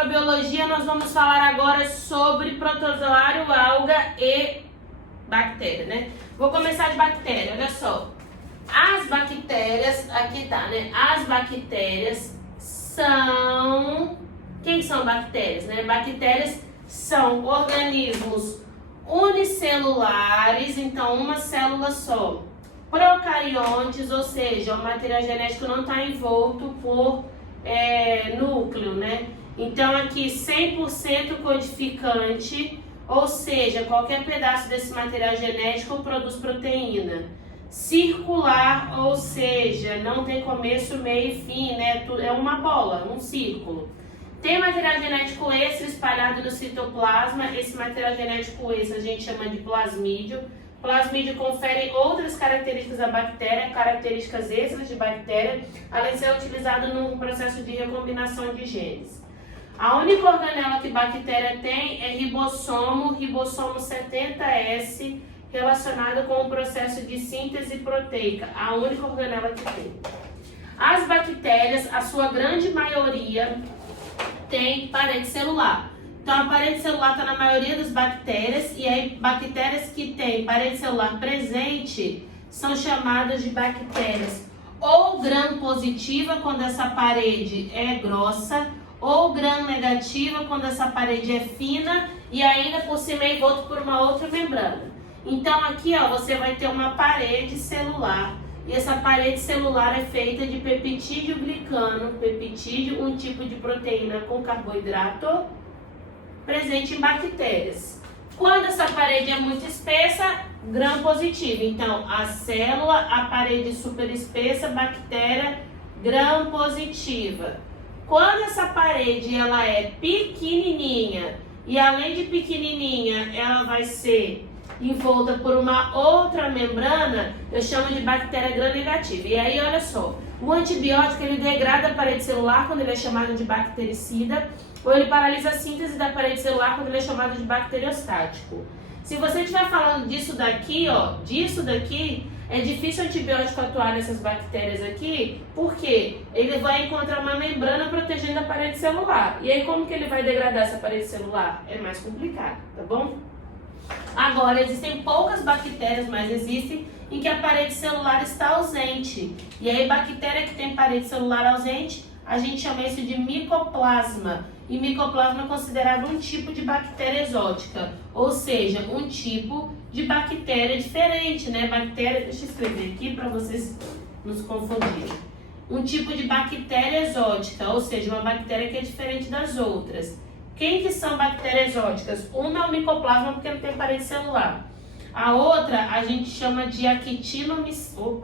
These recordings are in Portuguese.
microbiologia, nós vamos falar agora sobre protozoário, alga e bactéria, né? Vou começar de bactéria, olha só. As bactérias, aqui tá, né? As bactérias são... Quem são bactérias, né? Bactérias são organismos unicelulares, então uma célula só. Procariontes, ou seja, o material genético não está envolto por núcleo, né? Então aqui 100% codificante, ou seja, qualquer pedaço desse material genético produz proteína. Circular, ou seja, não tem começo, meio e fim, né? É uma bola, um círculo. Tem material genético extra espalhado no citoplasma. Esse material genético extra a gente chama de plasmídio. Plasmídio confere outras características à bactéria, características extras de bactéria, além de ser utilizado no processo de recombinação de genes. A única organela que bactéria tem é ribossomo 70S, relacionado com o processo de síntese proteica, a única organela que tem. As bactérias, a sua grande maioria, tem parede celular. Então a parede celular está na maioria das bactérias, e aí bactérias que têm parede celular presente são chamadas de bactérias ou gram-positiva, quando essa parede é grossa, ou gram-negativa, quando essa parede é fina e ainda por cima é envolto por uma outra membrana. Então aqui, ó, você vai ter uma parede celular. E essa parede celular é feita de peptídeo glicano, peptídeo, um tipo de proteína com carboidrato, presente em bactérias. Quando essa parede é muito espessa, gram-positiva. Então, a célula, a parede super espessa, bactéria, gram-positiva. Quando essa parede ela é pequenininha, e além de pequenininha, ela vai ser envolta por uma outra membrana, eu chamo de bactéria gram-negativa. E aí, olha só, o antibiótico ele degrada a parede celular quando ele é chamado de bactericida, ou ele paralisa a síntese da parede celular quando ele é chamado de bacteriostático. Se você estiver falando disso daqui, ó, é difícil o antibiótico atuar nessas bactérias aqui, porque ele vai encontrar uma membrana protegendo a parede celular. E aí, como que ele vai degradar essa parede celular? É mais complicado, tá bom? Agora, existem poucas bactérias, mas existem, em que a parede celular está ausente. E aí, bactéria que tem parede celular ausente, a gente chama isso de micoplasma. E micoplasma é considerado um tipo de bactéria exótica, ou seja, um tipo de bactéria diferente, né? Bactéria, deixa eu escrever aqui para vocês não se confundirem. Um tipo de bactéria exótica, ou seja, uma bactéria que é diferente das outras. Quem que são bactérias exóticas? Uma é o micoplasma, porque não tem parede celular. A outra a gente chama de actinomiceto,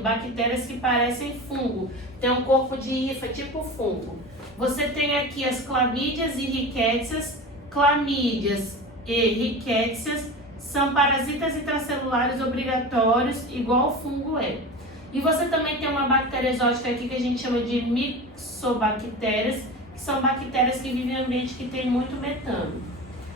bactérias que parecem fungo. Tem um corpo de hifa, tipo fungo. Você tem aqui as clamídias e rickétsias. Clamídias e rickétsias são parasitas intracelulares obrigatórios, igual o fungo é. E você também tem uma bactéria exótica aqui que a gente chama de mixobactérias, que são bactérias que vivem em ambiente que tem muito metano.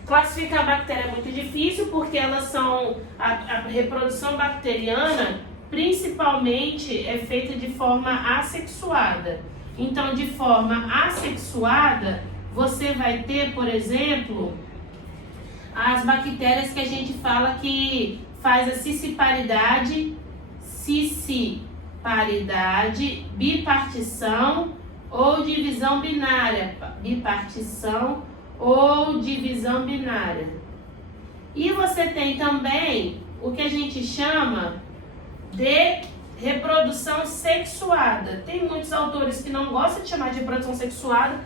Classificar a bactéria é muito difícil porque elas são... A reprodução bacteriana, principalmente, é feita de forma assexuada. Então, de forma assexuada, você vai ter, por exemplo, as bactérias que a gente fala que faz a cisciparidade, bipartição ou divisão binária. Bipartição ou divisão binária. E você tem também o que a gente chama de reprodução sexuada. Tem muitos autores que não gostam de chamar de reprodução sexuada,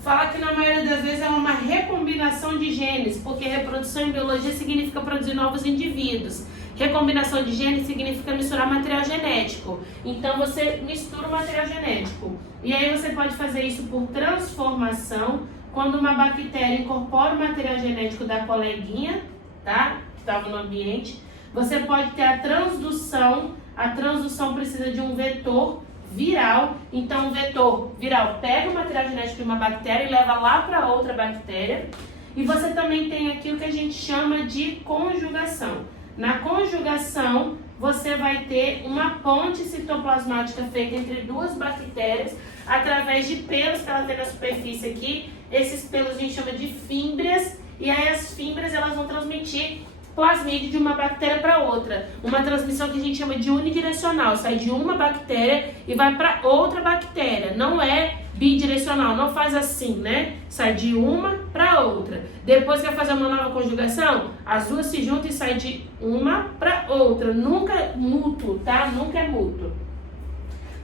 fala que na maioria das vezes é uma recombinação de genes, porque reprodução em biologia significa produzir novos indivíduos. Recombinação de genes significa misturar material genético. Então você mistura o material genético. E aí você pode fazer isso por transformação, quando uma bactéria incorpora o material genético da coleguinha, tá? Que estava no ambiente. Você pode ter a transdução. A transdução precisa de um vetor viral. Então o vetor viral pega o material genético de uma bactéria e leva lá para outra bactéria. E você também tem aqui o que a gente chama de conjugação. Na conjugação, você vai ter uma ponte citoplasmática feita entre duas bactérias através de pelos que ela tem na superfície aqui. Esses pelos a gente chama de fímbrias, e aí as fímbrias elas vão transmitir plasmídio de uma bactéria para outra. Uma transmissão que a gente chama de unidirecional, sai de uma bactéria e vai para outra bactéria. Não é bidirecional, não faz assim, né? Sai de uma para outra. Depois que vai fazer uma nova conjugação, as duas se juntam e saem de uma para outra. Nunca é mútuo, tá? Nunca é mútuo.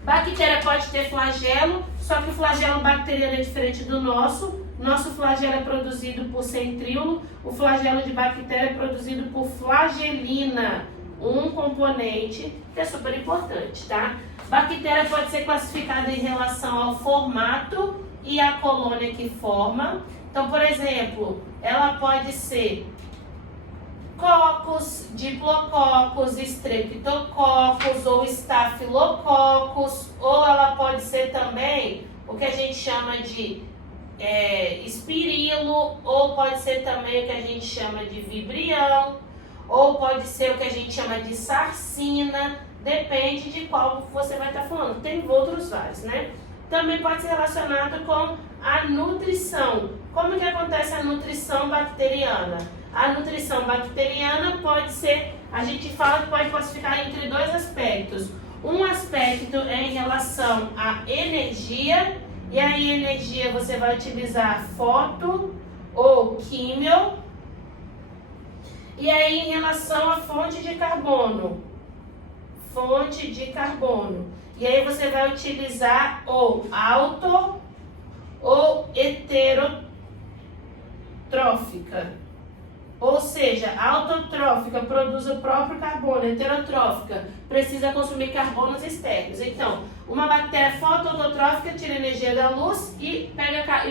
Bactéria pode ter flagelo, só que o flagelo bacteriano é diferente do nosso. Nosso flagelo é produzido por centríolo, o flagelo de bactéria é produzido por flagelina, um componente que é super importante, tá? Bactéria pode ser classificada em relação ao formato e à colônia que forma. Então, por exemplo, ela pode ser Coccus, Diplococcus, Streptococcus ou Staphylococcus, ou ela pode ser também o que a gente chama de espirilo, ou pode ser também o que a gente chama de vibrião, ou pode ser o que a gente chama de sarcina, depende de qual você vai estar falando. Tem outros vários, né? Também pode ser relacionado com a nutrição. Como que acontece a nutrição bacteriana? A nutrição bacteriana pode ser, a gente fala que pode classificar entre dois aspectos. Um aspecto é em relação à energia, e aí energia você vai utilizar foto ou químio. E aí em relação à fonte de carbono, e aí você vai utilizar ou auto ou heterotrófica. Ou seja, autotrófica produz o próprio carbono, heterotrófica precisa consumir carbonos externos. Então, uma bactéria fotoautotrófica tira energia da luz e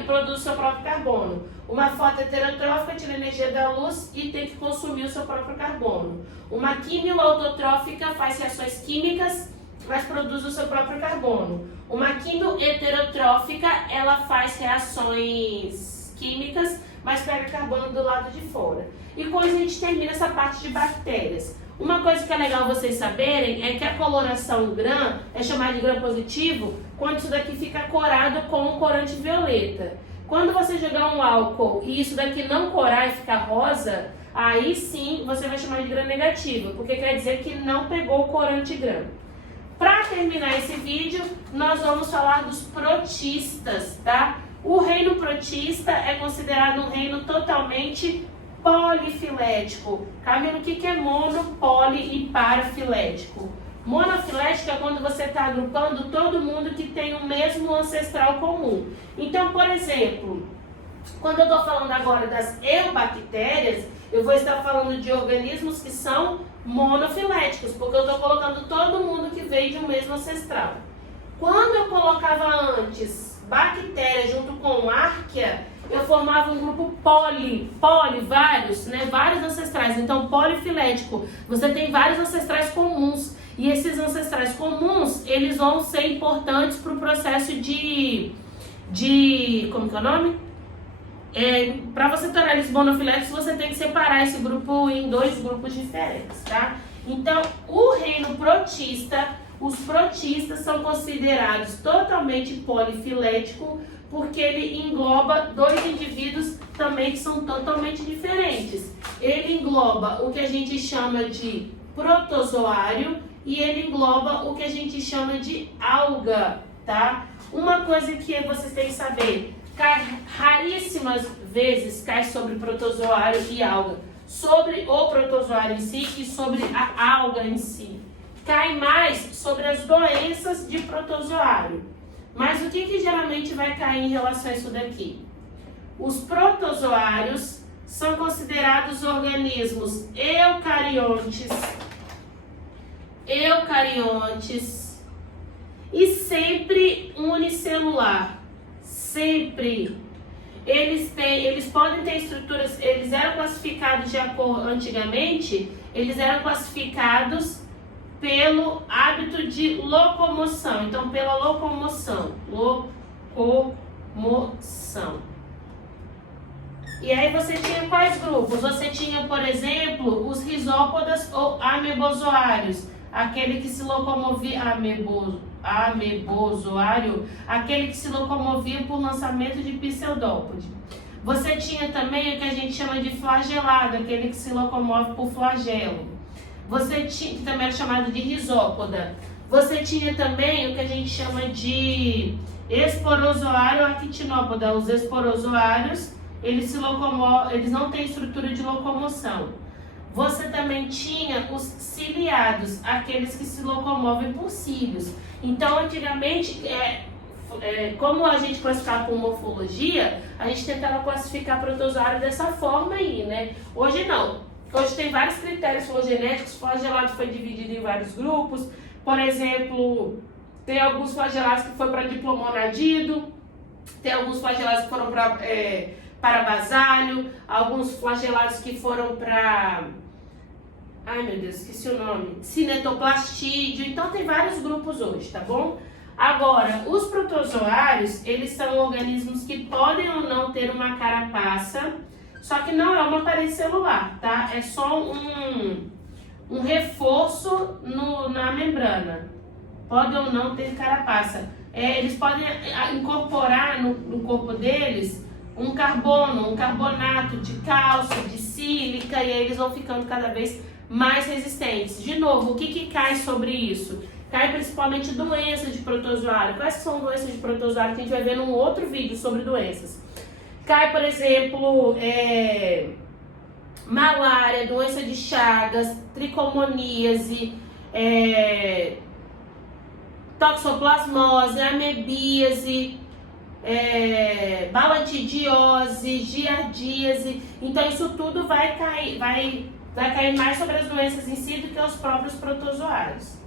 produz o seu próprio carbono. Uma fotoheterotrófica tira energia da luz e tem que consumir o seu próprio carbono. Uma quimioautotrófica faz reações químicas, mas produz o seu próprio carbono. Uma quimioheterotrófica, ela faz reações químicas, mas pega carbono do lado de fora. E com isso a gente termina essa parte de bactérias. Uma coisa que é legal vocês saberem é que a coloração gram é chamada de gram positivo quando isso daqui fica corado com um corante violeta. Quando você jogar um álcool e isso daqui não corar e ficar rosa, aí sim você vai chamar de gram negativo, porque quer dizer que não pegou o corante gram. Para terminar esse vídeo, nós vamos falar dos protistas, tá? O reino protista é considerado um reino totalmente polifilético. Camila, o que é mono, poli e parafilético? Monofilético é quando você está agrupando todo mundo que tem o mesmo ancestral comum. Então, por exemplo, quando eu estou falando agora das eubactérias, eu vou estar falando de organismos que são monofiléticos, porque eu estou colocando todo mundo que veio de um mesmo ancestral. Quando eu colocava antes bactéria junto com árquea, eu formava um grupo vários, né? Vários ancestrais. Então, polifilético, você tem vários ancestrais comuns. E esses ancestrais comuns, eles vão ser importantes para o processo como que é o nome? Para você tornar eles monofiléticos, você tem que separar esse grupo em dois grupos diferentes, tá? Então, o reino protista, os protistas são considerados totalmente polifiléticos, porque ele engloba dois indivíduos também que são totalmente diferentes. Ele engloba o que a gente chama de protozoário e ele engloba o que a gente chama de alga, tá? Uma coisa que vocês têm que saber, raríssimas vezes cai sobre protozoário e alga, sobre o protozoário em si e sobre a alga em si. Cai mais sobre as doenças de protozoário. Mas o que geralmente vai cair em relação a isso daqui? Os protozoários são considerados organismos eucariontes e sempre unicelular. Sempre. Eles podem ter estruturas, eles eram classificados de acordo, antigamente, eles eram classificados pelo hábito de locomoção. Então, pela locomoção. E aí você tinha quais grupos? Você tinha, por exemplo, os risópodas ou amebozoários, aquele que se locomovia, amebozoário, aquele que se locomovia por lançamento de pseudópode. Você tinha também o que a gente chama de flagelado, aquele que se locomove por flagelo. Você tinha, que também era chamado de risópoda. Você tinha também o que a gente chama de esporozoário actinópoda. Os esporozoários, eles não têm estrutura de locomoção. Você também tinha os ciliados, aqueles que se locomovem por cílios. Então, antigamente, como a gente classificava por morfologia, a gente tentava classificar protozoário dessa forma aí, né? Hoje não. Hoje tem vários critérios filogenéticos, o flagelado foi dividido em vários grupos. Por exemplo, tem alguns flagelados que foram para diplomonadido, tem alguns flagelados que foram para basalho, alguns flagelados que foram para... Ai meu Deus, esqueci o nome. Cinetoplastídeo. Então tem vários grupos hoje, tá bom? Agora, os protozoários, eles são organismos que podem ou não ter uma carapaça, só que não é uma parede celular, tá? É só um reforço na membrana. Pode ou não ter carapaça. Eles podem incorporar no corpo deles um carbono, um carbonato de cálcio, de sílica, e aí eles vão ficando cada vez mais resistentes. De novo, o que cai sobre isso? Cai principalmente doenças de protozoário. Quais são doenças de protozoário que a gente vai ver num outro vídeo sobre doenças? Cai, por exemplo, malária, doença de Chagas, tricomoníase, toxoplasmose, amebíase, balatidiose, giardíase. Então isso tudo vai cair mais sobre as doenças em si do que os próprios protozoários.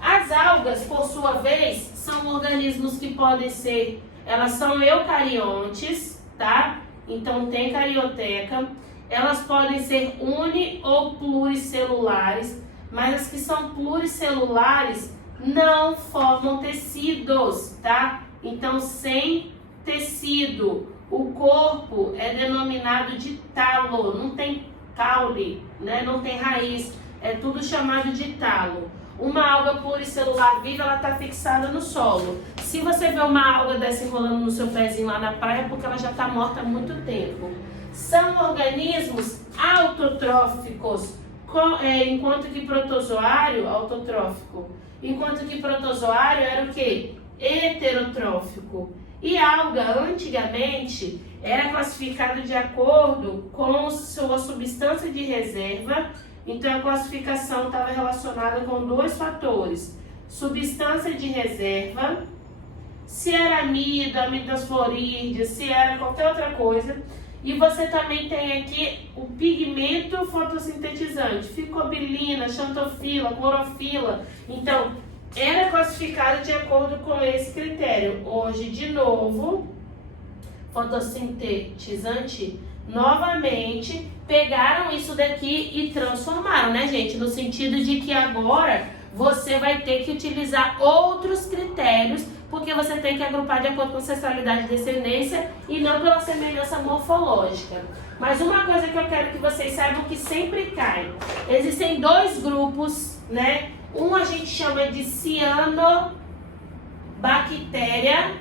As algas, por sua vez, são organismos que podem ser, elas são eucariontes, tá? Então tem carioteca. Elas podem ser uni ou pluricelulares, mas as que são pluricelulares não formam tecidos, tá? Então, sem tecido, o corpo é denominado de talo, não tem caule, né? Não tem raiz, é tudo chamado de talo. Uma alga pluricelular viva, ela está fixada no solo. Se você vê uma alga dessa enrolando no seu pezinho lá na praia, é porque ela já está morta há muito tempo. São organismos autotróficos, enquanto que protozoário, autotrófico, enquanto que protozoário era o quê? Heterotrófico. E alga, antigamente, era classificada de acordo com sua substância de reserva. Então, a classificação estava relacionada com dois fatores: substância de reserva, se era amido, amidas florídeas, se era qualquer outra coisa. E você também tem aqui o pigmento fotossintetizante, ficobilina, xantofila, clorofila. Então, era classificado de acordo com esse critério. Hoje, de novo, fotossintetizante, novamente, pegaram isso daqui e transformaram, né, gente? No sentido de que agora você vai ter que utilizar outros critérios, porque você tem que agrupar de acordo com ancestralidade e descendência e não pela semelhança morfológica. Mas uma coisa que eu quero que vocês saibam que sempre cai. Existem dois grupos, né? Um a gente chama de cianobactéria,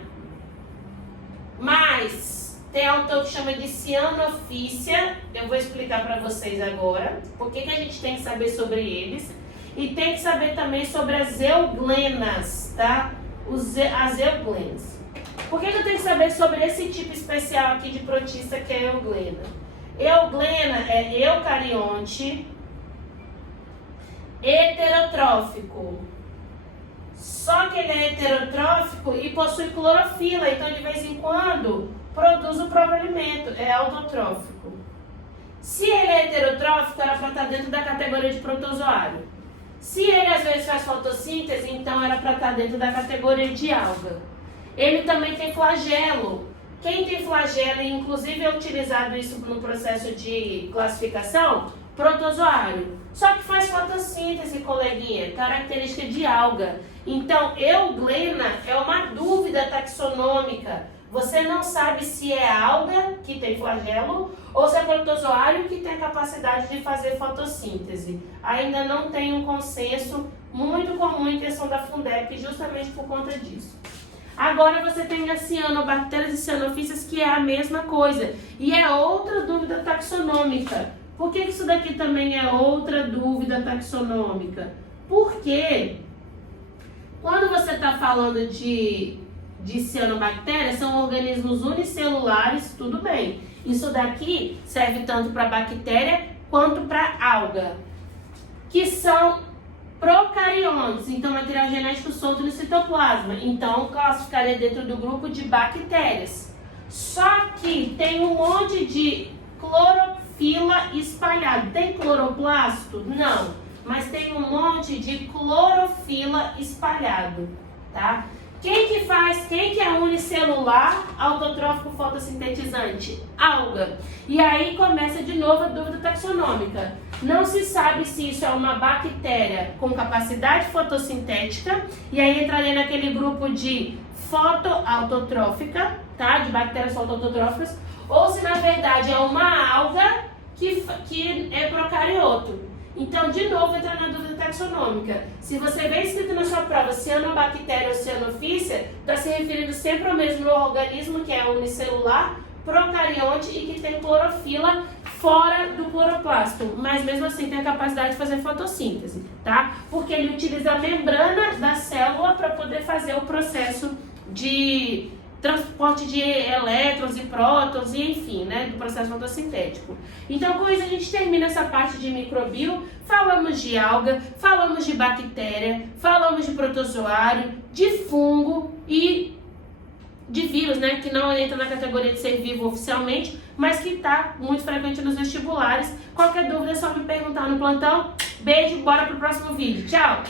mas tem autor que chama de cianofícia. Eu vou explicar para vocês agora por que a gente tem que saber sobre eles. E tem que saber também sobre as euglenas, tá? As euglenas. Por que eu tenho que saber sobre esse tipo especial aqui de protista que é a euglena? Euglena é eucarionte, heterotrófico. Só que ele é heterotrófico e possui clorofila, então de vez em quando produz o próprio alimento, é autotrófico. Se ele é heterotrófico, era para estar dentro da categoria de protozoário. Se ele às vezes faz fotossíntese, então era para estar dentro da categoria de alga. Ele também tem flagelo. Quem tem flagelo, e inclusive é utilizado isso no processo de classificação, protozoário. Só que faz fotossíntese, coleguinha, característica de alga. Então, euglena é uma dúvida taxonômica. Você não sabe se é alga que tem flagelo ou se é protozoário que tem a capacidade de fazer fotossíntese. Ainda não tem um consenso muito comum em questão da Fundeb, justamente por conta disso. Agora você tem as cianobactérias e cianofícias, que é a mesma coisa. E é outra dúvida taxonômica. Por que isso daqui também é outra dúvida taxonômica? Porque quando você está falando de cianobactérias, são organismos unicelulares, tudo bem. Isso daqui serve tanto para bactéria quanto para alga, que são procariontes, então material genético solto no citoplasma. Então classificaria dentro do grupo de bactérias. Só que tem um monte de clorofila espalhado. Tem cloroplasto? Não. Mas tem um monte de clorofila espalhado, tá? Quem que é unicelular, autotrófico fotossintetizante? Alga. E aí começa de novo a dúvida taxonômica. Não se sabe se isso é uma bactéria com capacidade fotossintética, e aí entraria naquele grupo de fotoautotrófica, tá? De bactérias fotoautotróficas, ou se na verdade é uma alga que é procarioto. Então, de novo, entra na dúvida taxonômica. Se você vê escrito na sua prova cianobactéria ou cianofícia, está se referindo sempre ao mesmo organismo, que é unicelular, procarionte e que tem clorofila fora do cloroplasto. Mas mesmo assim tem a capacidade de fazer fotossíntese, tá? Porque ele utiliza a membrana da célula para poder fazer o processo de transporte de elétrons e prótons e enfim, né, do processo fotossintético. Então com isso a gente termina essa parte de microbio. Falamos de alga, falamos de bactéria, falamos de protozoário, de fungo e de vírus, né, que não entra na categoria de ser vivo oficialmente, mas que está muito frequente nos vestibulares. Qualquer dúvida é só me perguntar no plantão. Beijo, bora pro próximo vídeo. Tchau!